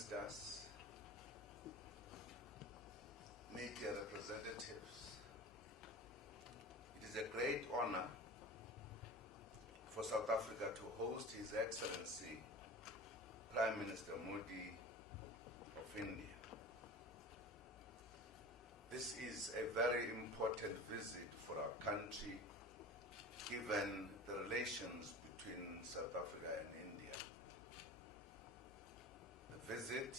ministers, media representatives, it is a great honor for South Africa to host His Excellency Prime Minister Modi of India. This is a very important visit for our country, given the relations between South Africa and India. The visit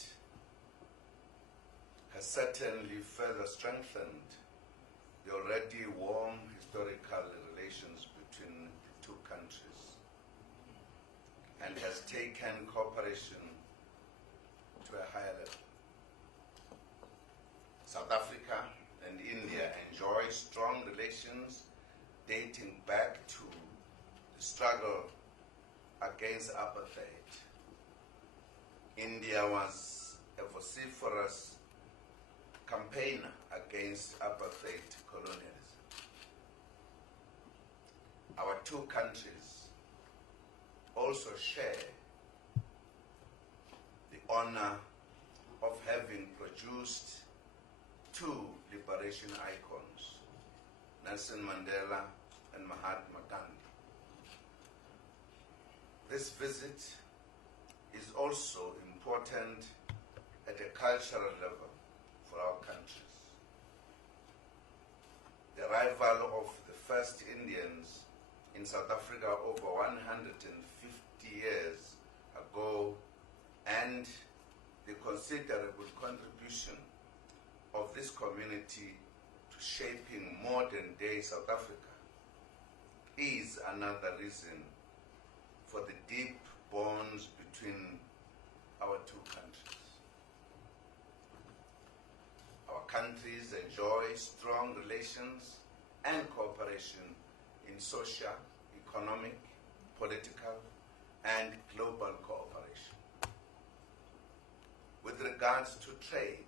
has certainly further strengthened the already warm historical relations between the two countries and has taken cooperation to a higher level. South Africa and India enjoy strong relations dating back to the struggle against apartheid. India was a vociferous campaigner against apartheid colonialism. Our two countries also share the honor of having produced two liberation icons, Nelson Mandela and Mahatma Gandhi. This visit is also important at a cultural level for our countries. The arrival of the first Indians in South Africa over 150 years ago and the considerable contribution of this community to shaping modern day South Africa is another reason for the deep bonds between our two countries. Our countries enjoy strong relations and cooperation in social, economic, political, and global cooperation. With regards to trade,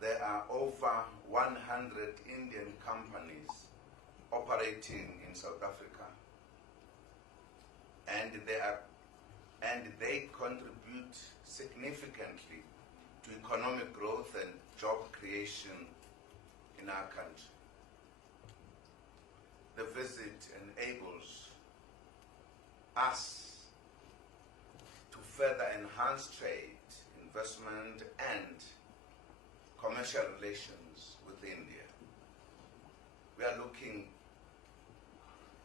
there are over 100 Indian companies operating in South Africa, and they contribute significantly to economic growth and job creation in our country. The visit enables us to further enhance trade, investment, and commercial relations with India. We are looking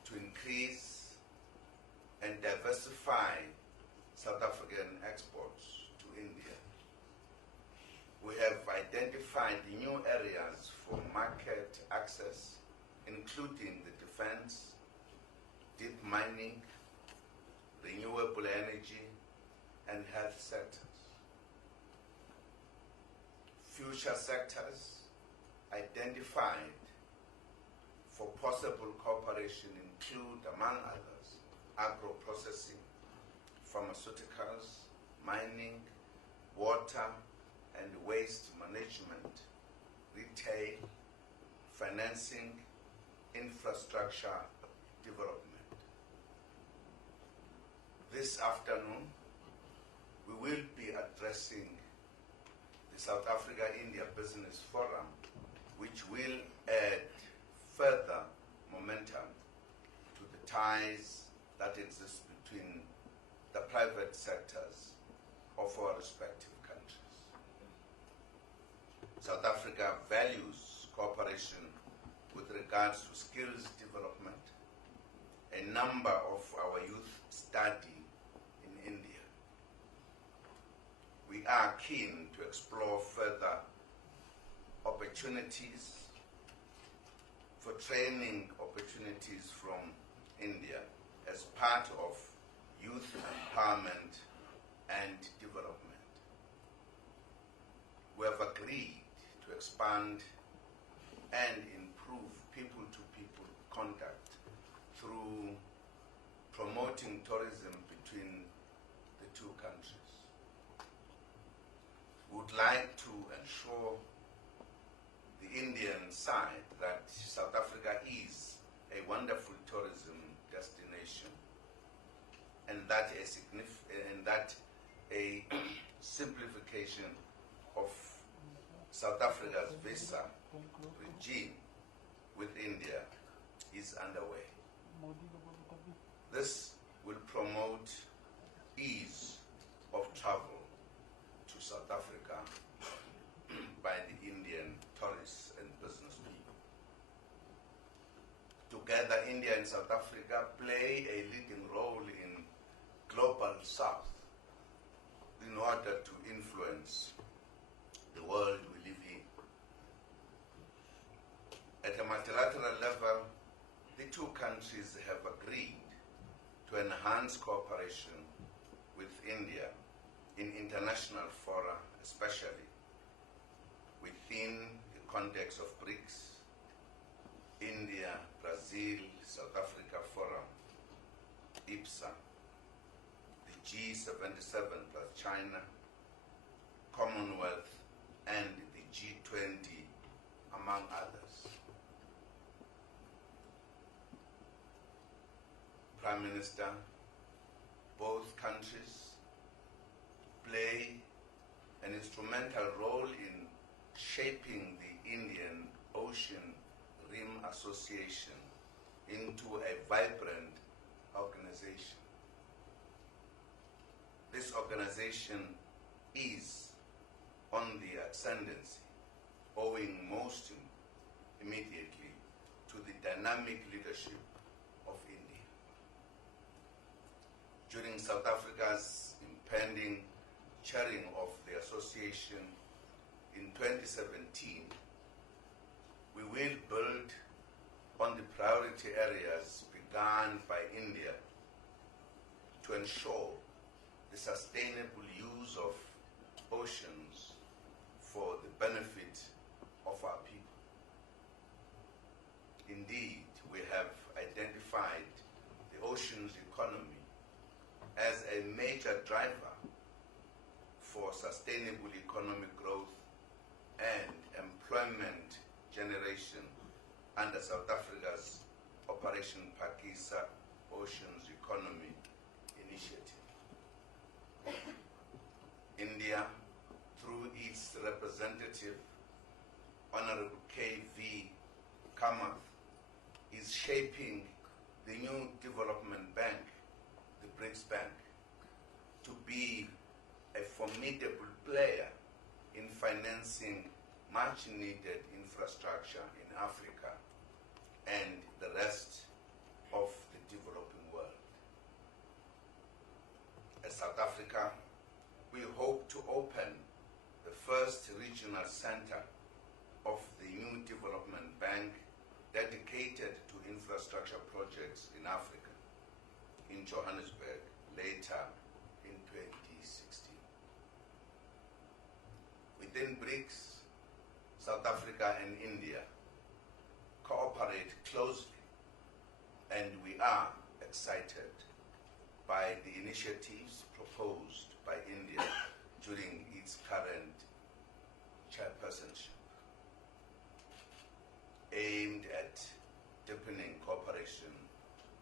to increase and diversify South African exports to India. We have identified new areas for market access, including the defense, deep mining, renewable energy, and health sectors. Future sectors identified for possible cooperation include, among others, agro-processing, pharmaceuticals, mining, water and waste management, retail, financing, infrastructure development. This afternoon, we will be addressing the South Africa-India Business Forum, which will add further momentum to the ties that exist between the private sectors of our respective countries. South Africa values cooperation with regards to skills development. A number of our youth study in India. We are keen to explore further opportunities for training opportunities from India as part of youth empowerment and development. We have agreed to expand and improve people-to-people contact through promoting tourism between the two countries. We would like to ensure the Indian side that South Africa is a wonderful tourism destination and that a simplification of South Africa's visa regime with India is underway. This will promote ease of travel to South Africa by the Indian tourists and business people. Together, India and South Africa play a leading role in global South in order to influence the world we live in. At a multilateral level, the two countries have agreed to enhance cooperation with India in international fora, especially within the context of BRICS, India, Brazil, South Africa Forum, IPSA, the G77 plus China, Commonwealth, and the G20, among others. Prime Minister, both countries play an instrumental role in shaping the Indian Ocean Rim Association into a vibrant organization. This organization is on the ascendancy, owing most immediately to the dynamic leadership of India. During South Africa's impending chairing of the association in 2017, we will build on the priority areas begun by India to ensure the sustainable use of oceans for the benefit of our people. Indeed, we have identified the oceans economy as a major driver for sustainable economic growth and employment generation under South Africa's Operation Phakisa Oceans Economy Initiative. India, through its representative, Honorable K.V. Kamath, is shaping the new development bank, the BRICS Bank, to be a formidable player in financing much needed infrastructure in Africa and the rest of the developing world. As South Africa, we hope to open the first regional center of the new development bank dedicated to infrastructure projects in Africa, in Johannesburg, later in 2016. Within BRICS, South Africa and India cooperate closely, and we are excited by the initiatives proposed by India during its current chairpersonship, aimed at deepening cooperation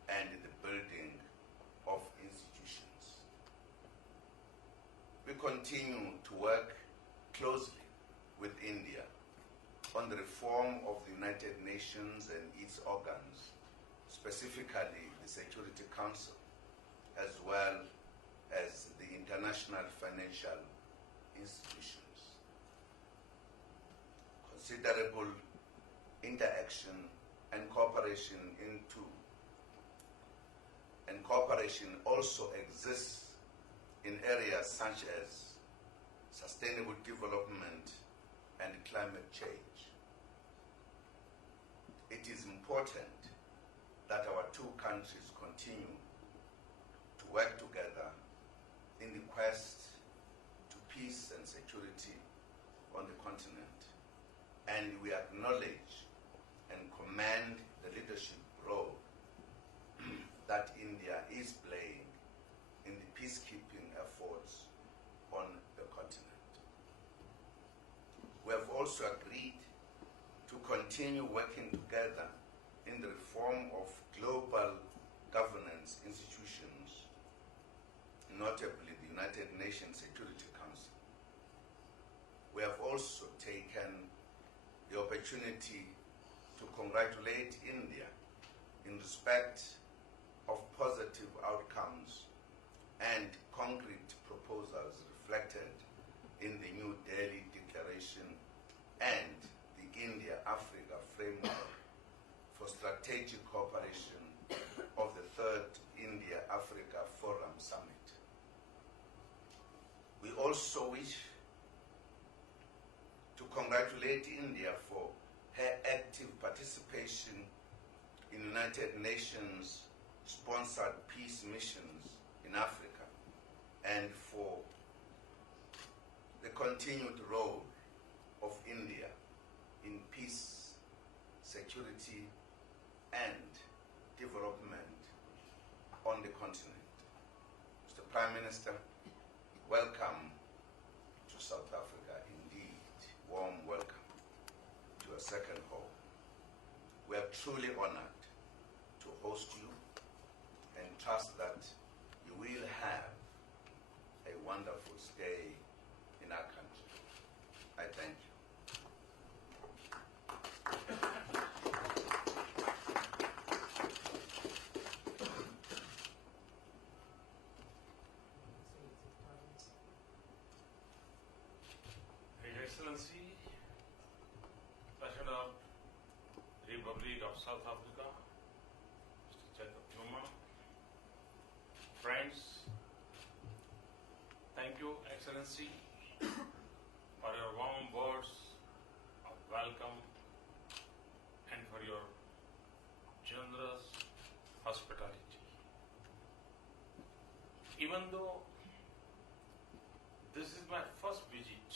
and the building of institutions. We continue to work closely with India on the reform of the United Nations and its organs, specifically the Security Council, as well as the international financial institutions. Considerable interaction and cooperation also exists in areas such as sustainable development and climate change. It is important that our two countries continue to work together in the quest to peace and security on the continent, and we acknowledge and commend the leadership role that India is playing in the peacekeeping efforts on the continent. We have also agreed to continue working together in the reform of global governance institutions, notably the United Nations Security Council, opportunity to congratulate India in respect of positive outcomes and concrete proposals reflected in the New Delhi Declaration and the India-Africa Framework for Strategic Cooperation of the Third India-Africa Forum Summit. We also wish to congratulate India for her active participation in United Nations sponsored peace missions in Africa and for the continued role of India in peace, security, and development on the continent. Mr. Prime Minister, welcome to South Africa. Indeed, warm welcome to your second home. We are truly honored to host you and trust that you will have a wonderful stay in our country. I thank you. His Excellency, President of the Republic of South Africa, Mr. Janata, friends, thank you, Excellency, for your warm words of welcome and for your generous hospitality. Even though this is my first visit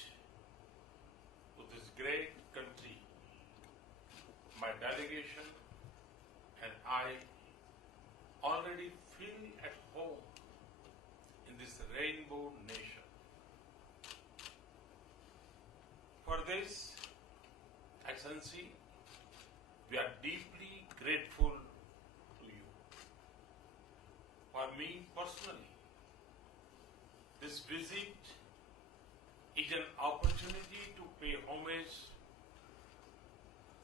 to this great country, my delegation and I already feel at home in this rainbow nation. For this, Excellency, we are deeply grateful to you. For me personally, this visit is an opportunity to pay homage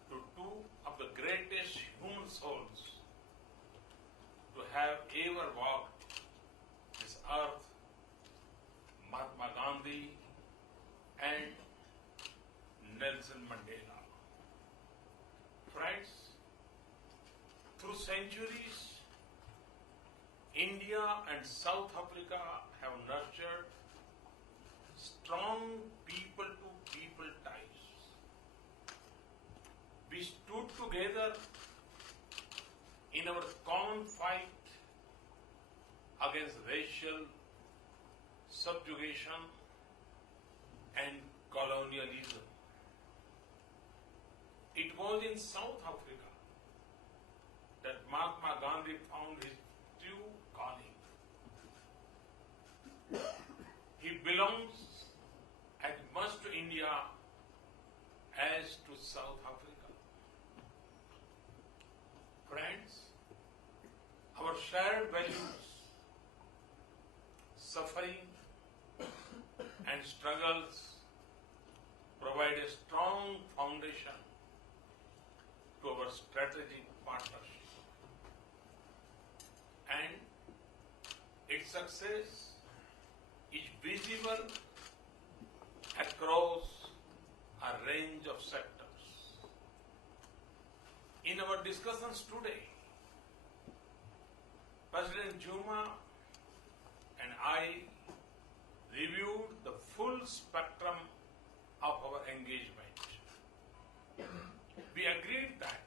to two of the greatest human souls to have ever walked this earth, Mahatma Gandhi and Nelson Mandela. Friends, through centuries, India and South Africa have nurtured strong people-to-people ties. We stood together in our common fight against racial subjugation and colonialism. It was in South Africa that Mahatma Gandhi found his true calling. He belongs as much to India as to South Africa. Friends, our shared values, suffering and struggles provide a strong foundation to our strategic partnership. And its success is visible across a range of sectors. In our discussions today, President Zuma and I reviewed the full spectrum of our engagement. We agreed that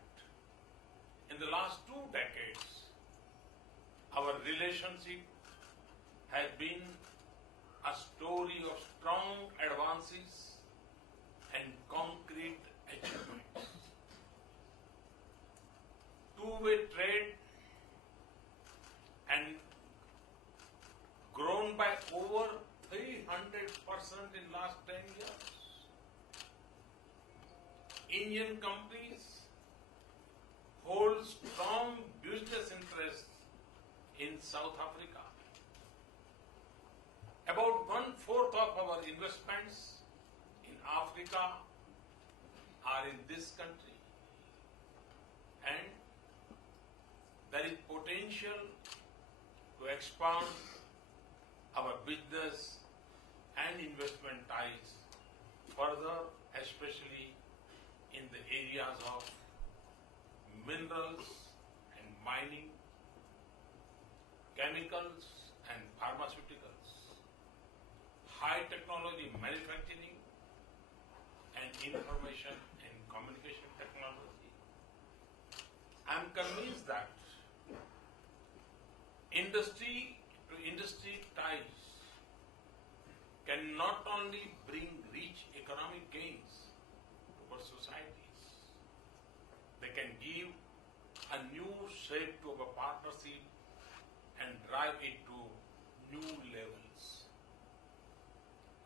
in the last 2 decades, our relationship has been a story of strong advances and concrete achievements. Two-way trade and grown by over 300% in last 10 years. Indian companies hold strong business interests in South Africa. About 1/4 of our investments in Africa are in this country, and there is potential to expand our business and investment ties further, especially in the areas of minerals and mining, chemicals and pharmaceuticals, high technology manufacturing and information and communication technology. I am convinced that industry to industry ties can not only bring rich economic gains to our societies, they can give a new shape to our partnership and drive it to new levels.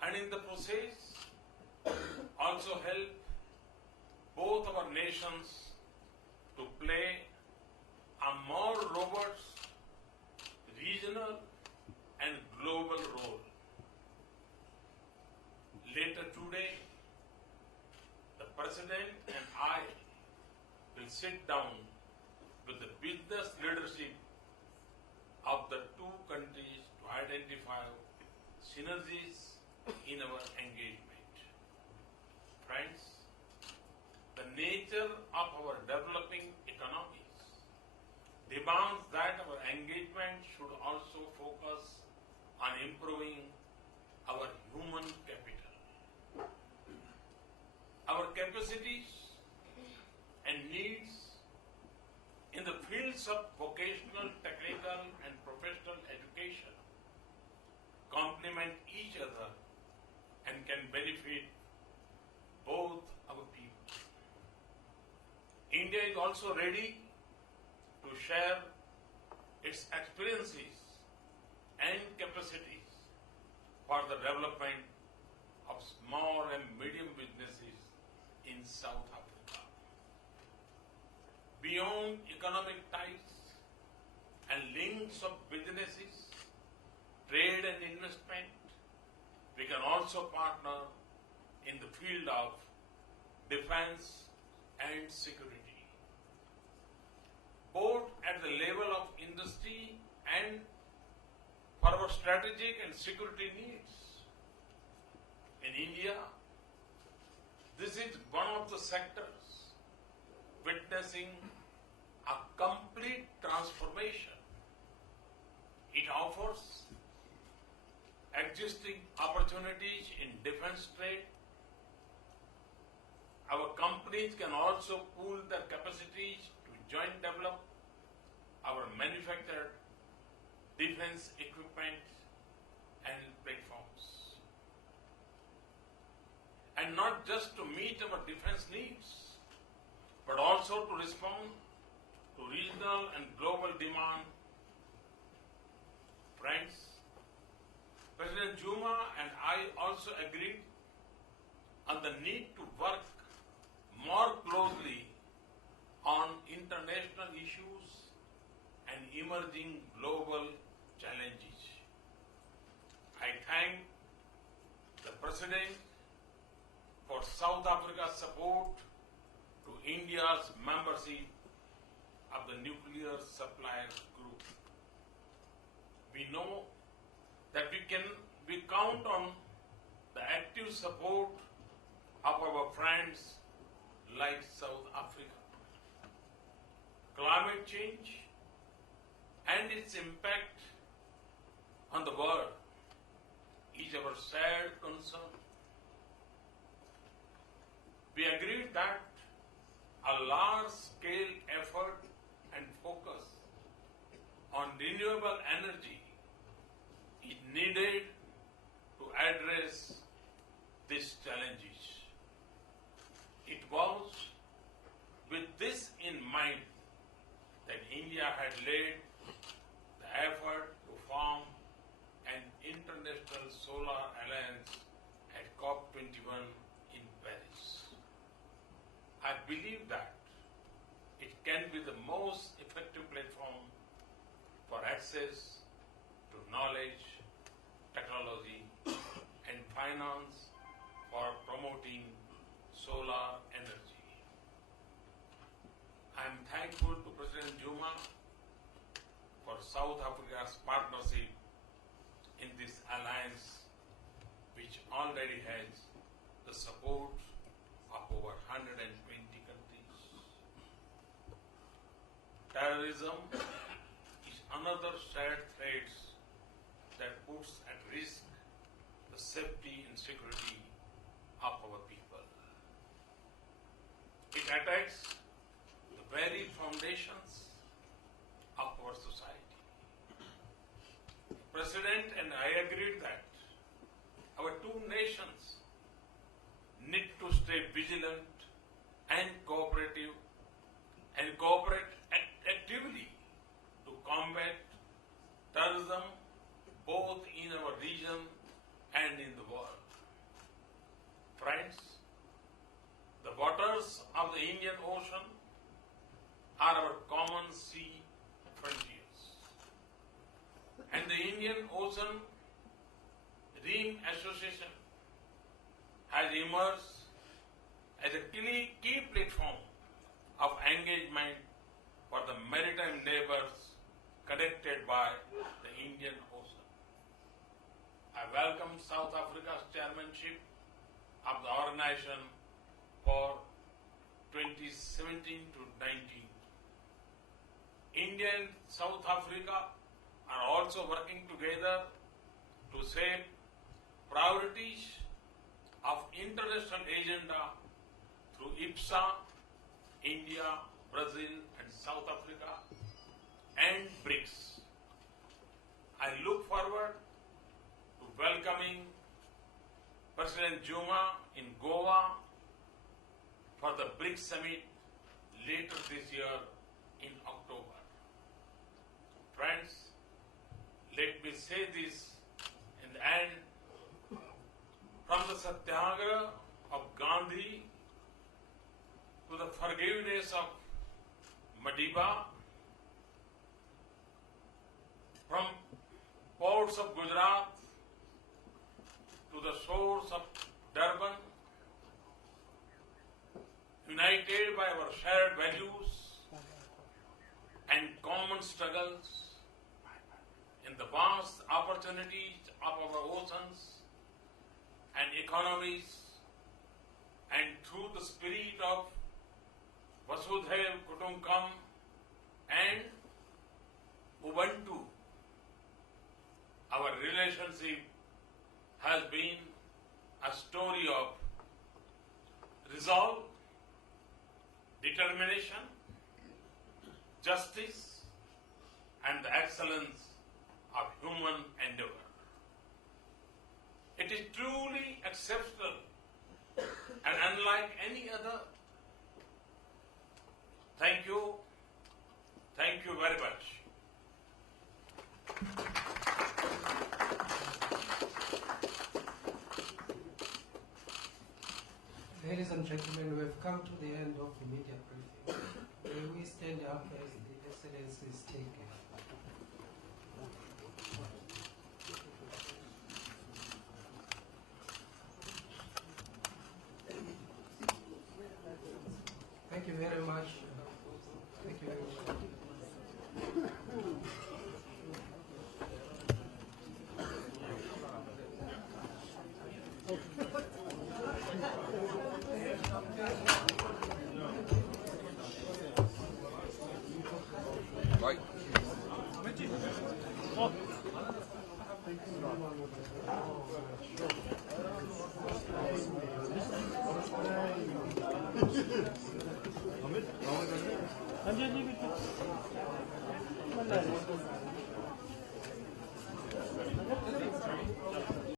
And in the process, also help both our nations to play a more robust regional and global role. Later today, the President and I will sit down with the business leadership of the two countries to identify synergies in our engagement. Friends, the nature of our developing economies demands that our engagement should also focus on improving our human capital. Our capacities and needs in the fields of vocational, technical and professional education complement each other and can benefit both our people. India is also ready to share its experiences and capacities for the development of small and medium businesses in South Africa. Beyond economic ties and links of businesses, trade and investment, we can also partner in the field of defense and security, both at the level of industry and for our strategic and security needs. In India, this is one of the sectors witnessing a complete transformation. It offers existing opportunities in defense trade. Our companies can also pool their capacities to joint develop our manufactured defense equipment and platforms. And not just to meet our defense needs, but also to respond to regional and global demand. Friends, President Zuma and I also agreed on the need to work more closely on international issues and emerging global challenges. I thank the President for South Africa's support to India's membership of the Nuclear Suppliers Group. We know that we count on the active support of our friends like South Africa. Climate change and its impact on the world is our shared concern. We agreed that a large-scale effort and focus on renewable energy is needed to address these challenges. It was with this in mind that India had led the effort to form an international solar alliance at COP21 in Paris. I believe that it can be the most effective platform for access to knowledge, technology, and finance for promoting solar energy. I am thankful to President Zuma for South Africa's partnership in this alliance, which already has the support of over 120 countries. Terrorism is another shared threat that puts at risk the safety and security of our people. It attacks the very foundations of our society. The President and I agreed that our two nations need to stay vigilant and cooperative and cooperate actively to combat terrorism both in our region and in the world. Friends, the waters of the Indian Ocean are our common sea frontiers. And the Indian Ocean Rim Association has emerged as a key platform of engagement for the maritime neighbors connected by the Indian Ocean. I welcome South Africa's chairmanship of the organization for 2017 to 19. India and South Africa are also working together to shape priorities of international agenda through IPSA, India, Brazil and South Africa and BRICS. I look forward to welcoming President Zuma in Goa for the BRICS summit later this year in October. Friends, let me say this in the end. From the Satyagraha of Gandhi to the forgiveness of Madiba, from ports of Gujarat to the shores of Durban, united by our shared values and common struggles in the vast opportunities of our oceans and economies, and through the spirit of Vasudhaiva Kutumbakam and Ubuntu, our relationship has been a story of resolve, determination, justice, and the excellence of human endeavor. It is truly exceptional and unlike any other. Thank you. Thank you very much. Ladies and gentlemen, we have come to the end of the media briefing. May we stand up as the Excellency is taken. Thank you very much. Thank you very much. Right.